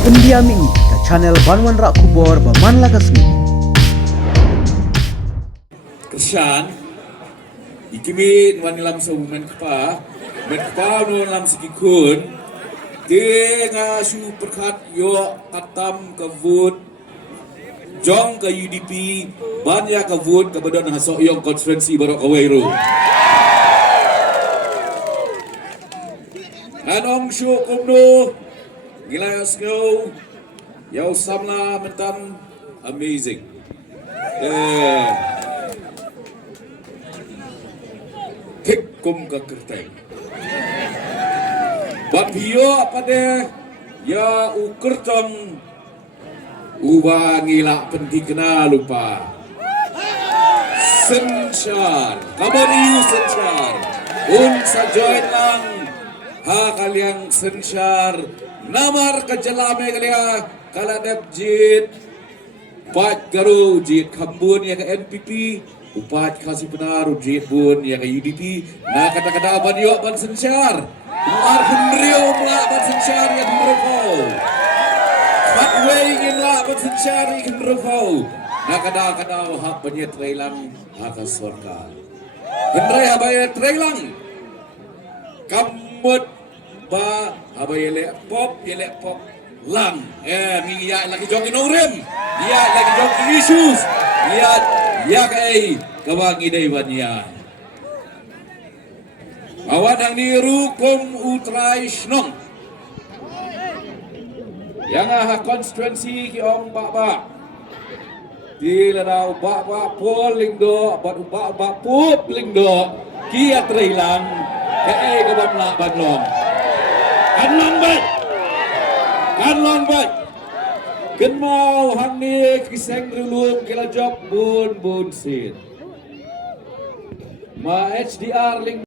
Pendiami ke channel Banwan Rak Kubor Baman Lagasmi. Kersyan, ikimi wanilam sa men kapa no lam sikikun, de nga su perkat yo katam kavut, jong ke UDP, banya kavut kebadan hasok yung konferensi barok awairu. Anong su kumno, gilayas ko, yaw samla mentam amazing. Kek kum ka kerteng. Babio apa deh ya ukertong uba ngila penting kena lupa. Sensyar, kabar iu sensyar. Sajoin lang ha kaliang sensyar. Namar kejelame kalian kaladep jit. Pat garu jit kambun yang ke NPP. Upat kasih penaruh jit bun yang ke UDP. Nah kata-kata apa dia ban sensyar. Luar penrio melak ban sensyar yang merokau. Fatway ingin melak ban sensyar yang merokau. Nah kata-kata hak penyet trailang hak sorka. Hendrai habaya trailang. Kamut ba habaya lepop lang. Mingiya lagi jokin orem. Dia lagi jokin issues. Ya kay kawangi day banya. Awan ang niru kong utray snong. Yang aha konstituensi ki ong baba. Di lana baba pol lingdo, bat baba pup lingdo. Kia trailang kay kabam la badlong. Kanlong bat. Kenmau hang ni kiseng rulung kila job bun sin. Ma HDR ling